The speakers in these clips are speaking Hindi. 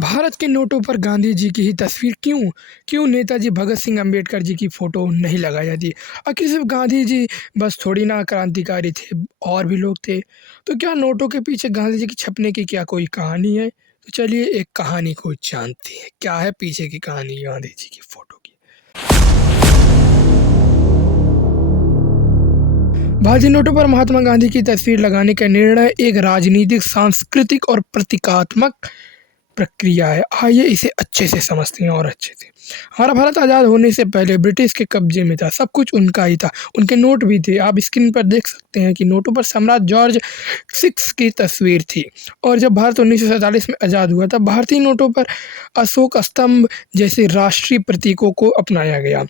भारत के नोटों पर गांधी जी की ही तस्वीर क्यों? क्यों नेताजी भगत सिंह अम्बेडकर जी की फ़ोटो नहीं लगाई जाती? आखिर सिर्फ़ गांधी जी बस थोड़ी ना क्रांतिकारी थे, और भी लोग थे। तो क्या नोटों के पीछे गांधी जी के छपने की क्या कोई कहानी है? तो चलिए एक कहानी को जानते हैं। क्या है पीछे की कहानी गांधी जी की फ़ोटो की? भारतीय नोटों पर महात्मा गांधी की तस्वीर लगाने का निर्णय एक राजनीतिक, सांस्कृतिक और प्रतीकात्मक प्रक्रिया है। आइए इसे अच्छे से समझते हैं और अच्छे से। हमारा भारत आज़ाद होने से पहले ब्रिटिश के कब्ज़े में था, सब कुछ उनका ही था। उनके नोट भी थे, आप स्क्रीन पर देख सकते हैं कि नोटों पर सम्राट जॉर्ज 6 की तस्वीर थी। और जब भारत 1947 में आज़ाद हुआ तब भारतीय नोटों पर अशोक स्तंभ जैसे राष्ट्रीय प्रतीकों को अपनाया गया।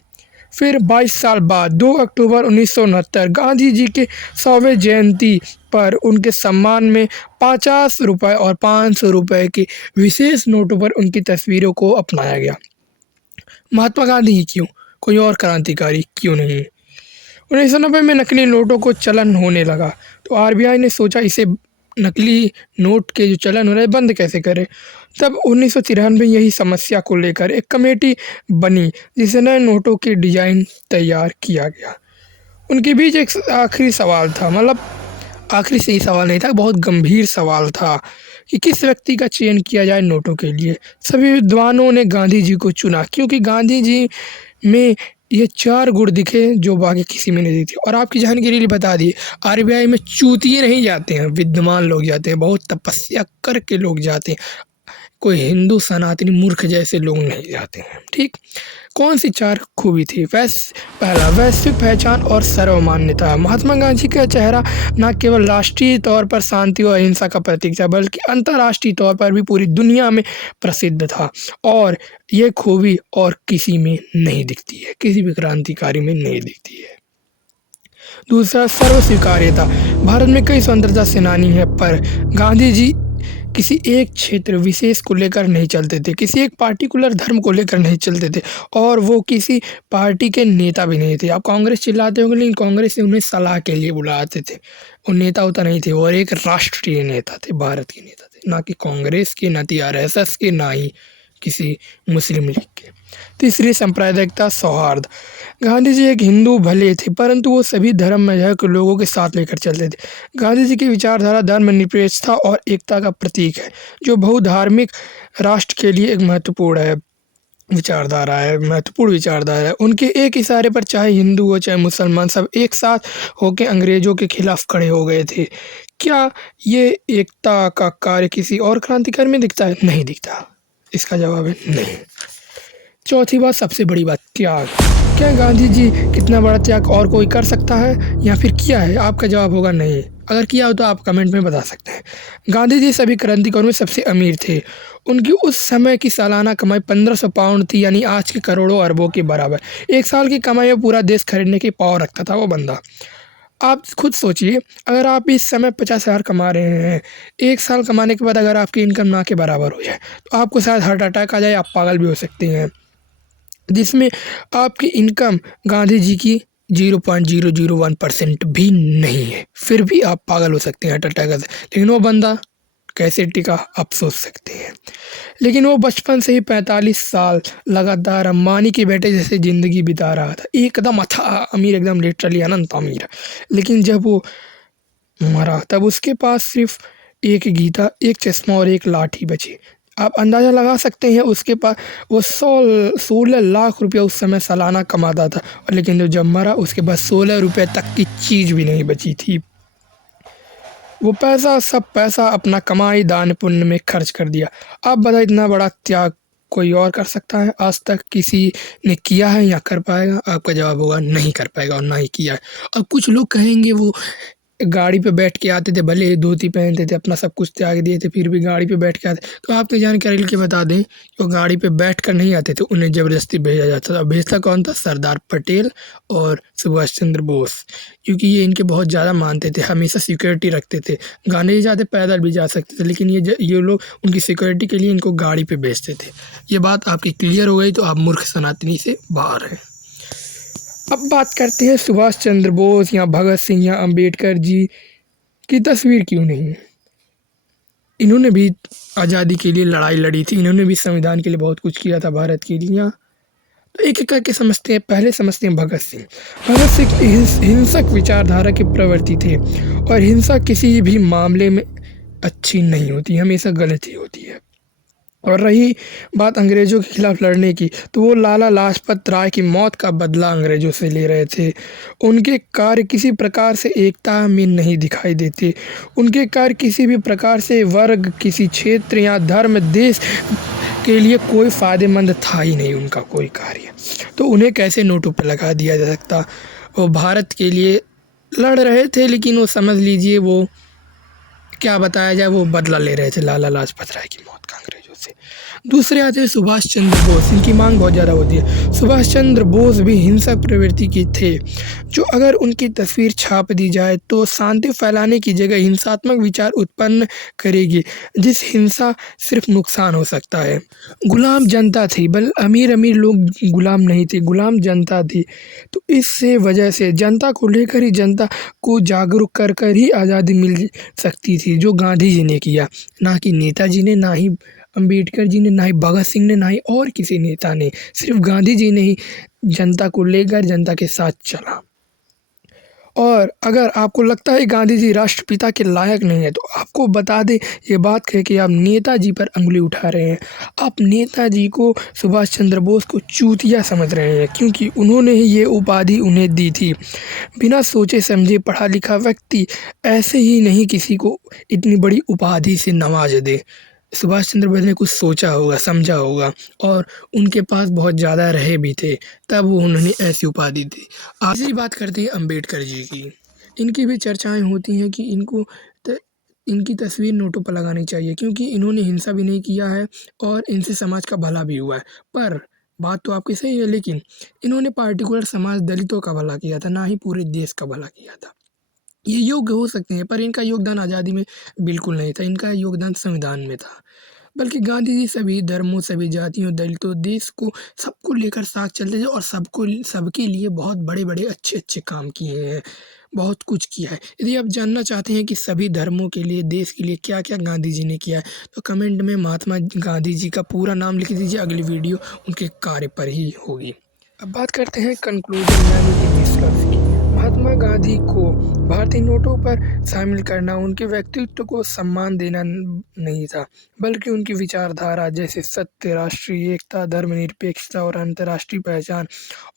फिर 22 साल बाद 2 अक्टूबर 1969 गांधी जी के 100वें जयंती पर उनके सम्मान में ₹50 और ₹500 के विशेष नोटों पर उनकी तस्वीरों को अपनाया गया। महात्मा गांधी ही क्यों? कोई और क्रांतिकारी क्यों नहीं? 1990 में नकली नोटों को चलन होने लगा, तो आरबीआई ने सोचा इसे नकली नोट के जो चलन हो रहे हैं बंद कैसे करें। तब 1993 में यही समस्या को लेकर एक कमेटी बनी जिसे नए नोटों की डिज़ाइन तैयार किया गया। उनके बीच एक आखिरी सवाल था, मतलब आखिरी सही सवाल नहीं था, बहुत गंभीर सवाल था कि किस व्यक्ति का चयन किया जाए नोटों के लिए। सभी विद्वानों ने गांधी जी को चुना क्योंकि गांधी जी में ये 4 गुण दिखे जो बाकी किसी में नहीं दिखे। और आपकी जानकारी के लिए बता दिए, आरबीआई में चूतिए नहीं जाते हैं, विद्वान लोग जाते हैं, बहुत तपस्या करके लोग जाते हैं। कोई हिंदू सनातनी मूर्ख जैसे लोग नहीं जाते हैं, ठीक? कौन-सी 4 खूबी थी? पहला वैश्विक पहचान और सर्वमान्यता। महात्मा गांधी का चेहरा न केवल राष्ट्रीय तौर पर शांति और अहिंसा का प्रतीक था, बल्कि अंतर्राष्ट्रीय तौर पर भी पूरी दुनिया में प्रसिद्ध था। और ये खूबी और किसी में नहीं दिखती है, किसी भी क्रांतिकारी में नहीं दिखती है। दूसरा, सर्व स्वीकार्यता। भारत में कई स्वतंत्रता सेनानी हैं, पर गांधी जी किसी एक क्षेत्र विशेष को लेकर नहीं चलते थे, किसी एक पार्टिकुलर धर्म को लेकर नहीं चलते थे, और वो किसी पार्टी के नेता भी नहीं थे। आप कांग्रेस चिल्लाते होंगे, लेकिन कांग्रेस से उन्हें सलाह के लिए बुलाते थे। वो नेता उतना नहीं थे, और एक राष्ट्रीय नेता थे, भारत के नेता थे, ना कि कांग्रेस के, ना कि आरएसएस के, ना ही किसी मुस्लिम लीग के। तीसरी, सांप्रदायिकता, सौहार्द। गांधी जी एक हिंदू भले थे, परंतु वो सभी धर्म मज़हब के लोगों के साथ लेकर चलते थे। गांधी जी की विचारधारा धर्मनिरपेक्षता और एकता का प्रतीक है, जो बहुधार्मिक राष्ट्र के लिए एक महत्वपूर्ण विचारधारा है। उनके एक इशारे पर चाहे हिंदू हो चाहे मुसलमान, सब एक साथ होके अंग्रेज़ों के खिलाफ खड़े हो गए थे। क्या ये एकता का कार्य किसी और क्रांतिकारी में दिखता है? नहीं दिखता। इसका जवाब है नहीं। चौथी बात, सबसे बड़ी बात, त्याग। क्या गांधी जी कितना बड़ा त्याग और कोई कर सकता है या फिर किया है? आपका जवाब होगा नहीं। अगर किया हो तो आप कमेंट में बता सकते हैं। गांधी जी सभी क्रांतिकारियों में सबसे अमीर थे। उनकी उस समय की सालाना कमाई 1500 पाउंड थी, यानी आज के करोड़ों अरबों के बराबर। एक साल की कमाई में पूरा देश खरीदने की पावर रखता था वो बंदा। आप खुद सोचिए, अगर आप इस समय 50,000 कमा रहे हैं, एक साल कमाने के बाद अगर आपकी इनकम ना के बराबर हो जाए, तो आपको शायद हार्ट अटैक आ जाए, आप पागल भी हो सकते हैं। जिसमें आपकी इनकम गांधी जी की 0.001% भी नहीं है, फिर भी आप पागल हो सकते हैं हार्ट अटैक से। लेकिन वो बंदा कैसे टिका, आप सोच सकते हैं। लेकिन वो बचपन से ही 45 साल लगातार अंबानी के बेटे जैसे ज़िंदगी बिता रहा था, एकदम अथाह अमीर, एकदम लिटरली अनंत अमीर। लेकिन जब वो मरा तब उसके पास सिर्फ एक गीता, एक चश्मा और एक लाठी बची। आप अंदाज़ा लगा सकते हैं उसके पास वो 16 लाख रुपया उस समय सालाना कमाता था, और लेकिन जब मरा उसके पास 16 रुपये तक की चीज़ भी नहीं बची थी। वो सब पैसा अपना कमाई दान पुण्य में खर्च कर दिया। आप बताइए, इतना बड़ा त्याग कोई और कर सकता है? आज तक किसी ने किया है या कर पाएगा? आपका जवाब होगा नहीं कर पाएगा और ना ही किया है। और कुछ लोग कहेंगे वो गाड़ी पे बैठ के आते थे, भले ही धोती पहनते थे, अपना सब कुछ त्याग दिए थे, फिर भी गाड़ी पे बैठ के आते। तो आपको जानकारी लेके बता दें, वो गाड़ी पे बैठकर नहीं आते थे, उन्हें ज़बरदस्ती भेजा जाता था। भेजता कौन था? सरदार पटेल और सुभाष चंद्र बोस, क्योंकि ये इनके बहुत ज़्यादा मानते थे, हमेशा सिक्योरिटी रखते थे। गांधी जी चाहते पैदल भी जा सकते थे, लेकिन ये लोग उनकी सिक्योरिटी के लिए इनको गाड़ी पे भेजते थे। ये बात आपकी क्लियर हो गई तो आप मूर्ख सनातनी से बाहर हैं। अब बात करते हैं सुभाष चंद्र बोस या भगत सिंह या अम्बेडकर जी की तस्वीर क्यों नहीं है? इन्होंने भी आज़ादी के लिए लड़ाई लड़ी थी, इन्होंने भी संविधान के लिए बहुत कुछ किया था भारत के लिए। तो एक-एक करके समझते हैं, पहले समझते हैं भगत सिंह। भगत सिंह हिंसक विचारधारा के प्रवर्ती थे और हिंसा किसी भी मामले में अच्छी नहीं होती, हमेशा गलत ही होती है। और रही बात अंग्रेज़ों के खिलाफ़ लड़ने की, तो वो लाला लाजपत राय की मौत का बदला अंग्रेज़ों से ले रहे थे। उनके कार्य किसी प्रकार से एकता में नहीं दिखाई देते। उनके कार्य किसी भी प्रकार से वर्ग, किसी क्षेत्र या धर्म, देश के लिए कोई फ़ायदेमंद था ही नहीं उनका कोई कार्य। तो उन्हें कैसे नोटों पे लगा दिया जा सकता? वो भारत के लिए लड़ रहे थे, लेकिन वो समझ लीजिए वो क्या बताया जाए, वो बदला ले रहे थे लाला लाजपत राय की मौत का अंग्रेज़ों से। दूसरे आते हैं सुभाष चंद्र बोस, इनकी मांग बहुत ज़्यादा होती है। सुभाष चंद्र बोस भी हिंसक प्रवृत्ति के थे, जो अगर उनकी तस्वीर छाप दी जाए तो शांति फैलाने की जगह हिंसात्मक विचार उत्पन्न करेगी, जिस हिंसा सिर्फ नुकसान हो सकता है। गुलाम जनता थी, अमीर-अमीर लोग गुलाम नहीं थे, गुलाम जनता थी। तो इससे वजह से जनता को लेकर ही, जनता को जागरूक कर कर ही आज़ादी मिल सकती थी, जो गांधी जी ने किया, ना कि नेताजी ने, ना ही अम्बेडकर जी ने, ना ही भगत सिंह ने, ना ही और किसी नेता ने। सिर्फ गांधी जी ने ही जनता को लेकर जनता के साथ चला। और अगर आपको लगता है गांधी जी राष्ट्रपिता के लायक नहीं है, तो आपको बता दें, ये बात कहे कि आप नेताजी पर उँगली उठा रहे हैं। आप नेताजी को, सुभाष चंद्र बोस को चूतिया समझ रहे हैं, क्योंकि उन्होंने ही ये उपाधि उन्हें दी थी। बिना सोचे समझे पढ़ा लिखा व्यक्ति ऐसे ही नहीं किसी को इतनी बड़ी उपाधि से नवाज दे। सुभाष चंद्र बोस ने कुछ सोचा होगा, समझा होगा, और उनके पास बहुत ज़्यादा रहे भी थे, तब वो उन्होंने ऐसी उपाधि दी। तीसरी बात करते हैं अम्बेडकर जी की। इनकी भी चर्चाएँ होती हैं कि इनकी तस्वीर नोटों पर लगानी चाहिए, क्योंकि इन्होंने हिंसा भी नहीं किया है और इनसे समाज का भला भी हुआ है। पर बात तो आपकी सही है, लेकिन इन्होंने पार्टिकुलर समाज दलितों का भला किया था, ना ही पूरे देश का भला किया था। ये योग्य हो सकते हैं, पर इनका योगदान आज़ादी में बिल्कुल नहीं था, इनका योगदान संविधान में था। बल्कि गांधी जी सभी धर्मों, सभी जातियों, दलितों, देश को, सबको लेकर साथ चलते थे और सबके लिए बहुत बड़े-बड़े, अच्छे-अच्छे काम किए हैं, बहुत कुछ किया है। यदि आप जानना चाहते हैं कि सभी धर्मों के लिए, देश के लिए क्या-क्या गांधी जी ने किया है, तो कमेंट में महात्मा गांधी जी का पूरा नाम लिख दीजिए, अगली वीडियो उनके कार्य पर ही होगी। अब बात करते हैं कंक्लूजन यानी कि निष्कर्ष की। महात्मा गांधी को भारतीय नोटों पर शामिल करना उनके व्यक्तित्व को सम्मान देना नहीं था, बल्कि उनकी विचारधारा, जैसे सत्य, राष्ट्रीय एकता, धर्मनिरपेक्षता और अंतर्राष्ट्रीय पहचान,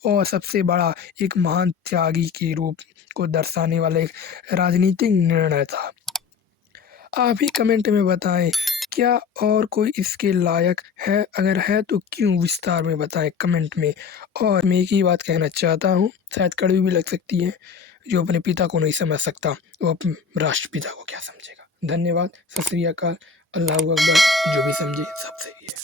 और सबसे बड़ा, एक महान त्यागी के रूप को दर्शाने वाला एक राजनीतिक निर्णय था। आप ही कमेंट में बताएं, क्या और कोई इसके लायक है? अगर है तो क्यों? विस्तार में बताएं कमेंट में। और मैं एक ही बात कहना चाहता हूँ, शायद कड़वी भी लग सकती है, जो अपने पिता को नहीं समझ सकता, वो अपने राष्ट्रपिता को क्या समझेगा। धन्यवाद, सत श्री अकाल, अल्लाहू अकबर, जो भी समझे सब सही है।